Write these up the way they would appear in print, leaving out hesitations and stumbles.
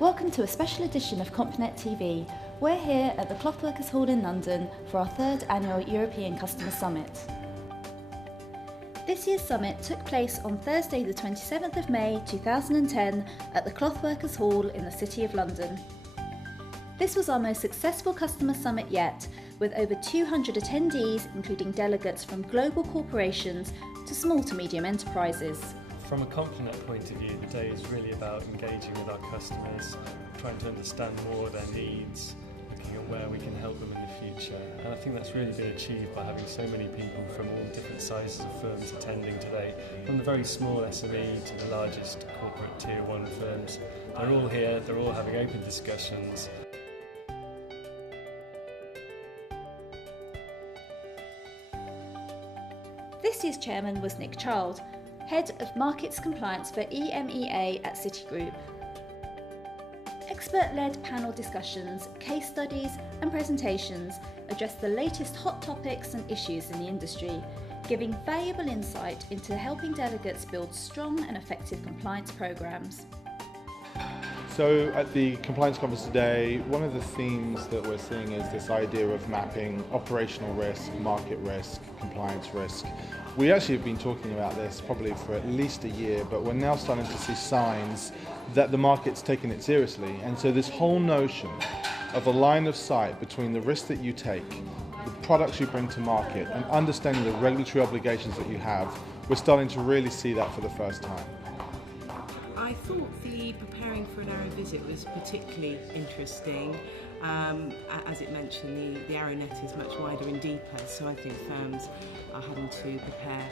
Welcome to a special edition of Complinet TV. We're here at the Clothworkers Hall in London for our third annual European Customer Summit. This year's summit took place on Thursday the 27th of May 2010 at the Clothworkers Hall in the City of London. This was our most successful customer summit yet, with over 200 attendees including delegates from global corporations to small to medium enterprises. From a Complinet point of view, the day is really about engaging with our customers, trying to understand more their needs, looking at where we can help them in the future. And I think that's really been achieved by having so many people from all different sizes of firms attending today, from the very small SME to the largest corporate Tier 1 firms. They're all here, they're all having open discussions. This year's chairman was Nick Child, Head of Markets Compliance for EMEA at Citigroup. Expert-led panel discussions, case studies and presentations address the latest hot topics and issues in the industry, giving valuable insight into helping delegates build strong and effective compliance programs. So at the Compliance Conference today, one of the themes that we're seeing is this idea of mapping operational risk, market risk, compliance risk. We actually have been talking about this probably for at least a year, but we're now starting to see signs that the market's taking it seriously. And so this whole notion of a line of sight between the risk that you take, the products you bring to market, and understanding the regulatory obligations that you have, we're starting to really see that for the first time. I thought the preparing for an Arrow visit was particularly interesting. As it mentioned, the Arrow net is much wider and deeper, so I think firms are having to prepare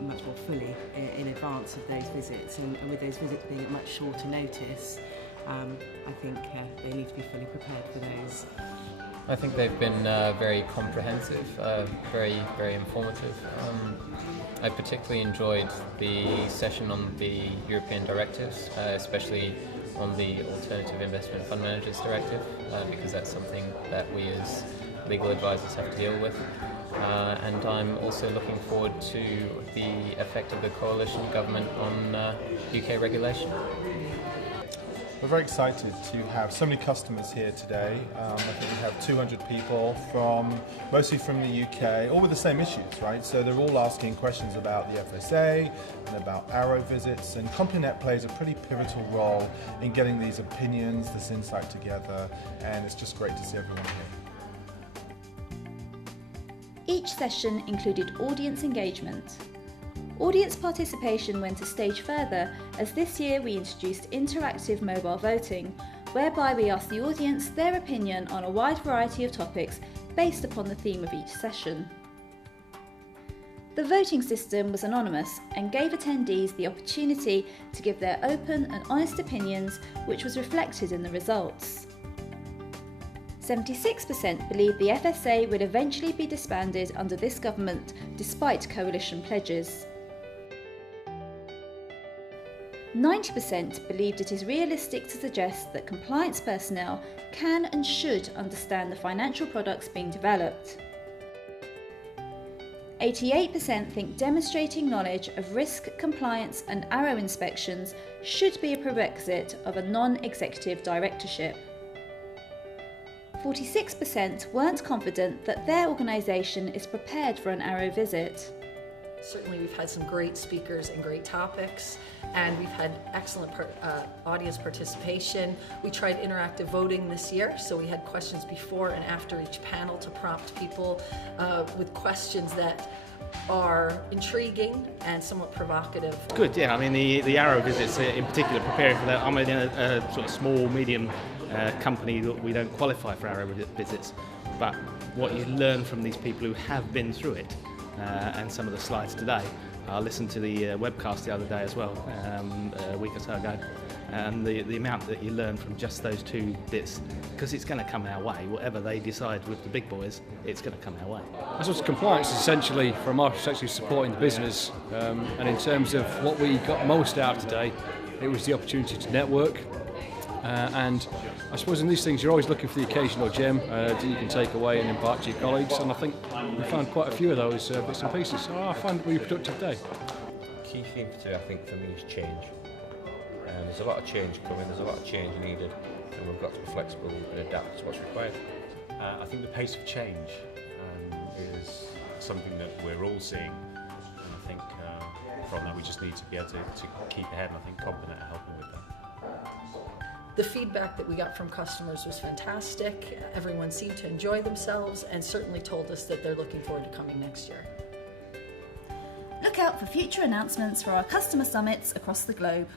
much more fully in advance of those visits, and with those visits being at much shorter notice, I think they need to be fully prepared for those. I think they've been very comprehensive, very informative. I particularly enjoyed the session on the European directives, especially on the Alternative Investment Fund Managers Directive, because that's something that we as legal advisors have to deal with. And I'm also looking forward to the effect of the coalition government on UK regulation. We're very excited to have so many customers here today. I think we have 200 people mostly from the UK, all with the same issues, right? So they're all asking questions about the FSA and about Arrow visits, and Complinet plays a pretty pivotal role in getting these opinions, this insight together, and it's just great to see everyone here. Each session included audience engagement. Audience participation went a stage further, as this year we introduced interactive mobile voting, whereby we asked the audience their opinion on a wide variety of topics based upon the theme of each session. The voting system was anonymous and gave attendees the opportunity to give their open and honest opinions, which was reflected in the results. 76% believe the FSA will eventually be disbanded under this government, despite coalition pledges. 90% believed it is realistic to suggest that compliance personnel can and should understand the financial products being developed. 88% think demonstrating knowledge of risk, compliance and Arrow inspections should be a prerequisite of a non-executive directorship. 46% weren't confident that their organisation is prepared for an Arrow visit. Certainly we've had some great speakers and great topics, and we've had excellent audience participation. We tried interactive voting this year, so we had questions before and after each panel to prompt people with questions that are intriguing and somewhat provocative. Good, yeah. I mean, the Arrow visits in particular, preparing for that. I'm in a sort of small, medium company that we don't qualify for Arrow visits, but what you learn from these people who have been through it, and some of the slides today. I listened to the webcast the other day as well, a week or so ago, and the amount that you learn from just those two bits, because it's going to come our way. Whatever they decide with the big boys, it's going to come our way. As well as compliance is essentially, from our perspective, supporting the business, and in terms of what we got most out of today, it was the opportunity to network, and I suppose in these things you're always looking for the occasional gem that you can take away and impart to your colleagues, and I think we found quite a few of those bits and pieces, so I found it really productive day. Key theme for today, I think, for me is change. And there's a lot of change coming, there's a lot of change needed, and we've got to be flexible and adapt to what's required. I think the pace of change is something that we're all seeing, and I think from that we just need to be able to keep ahead, and I think Complinet are helping with that. The feedback that we got from customers was fantastic. Everyone seemed to enjoy themselves and certainly told us that they're looking forward to coming next year. Look out for future announcements for our customer summits across the globe.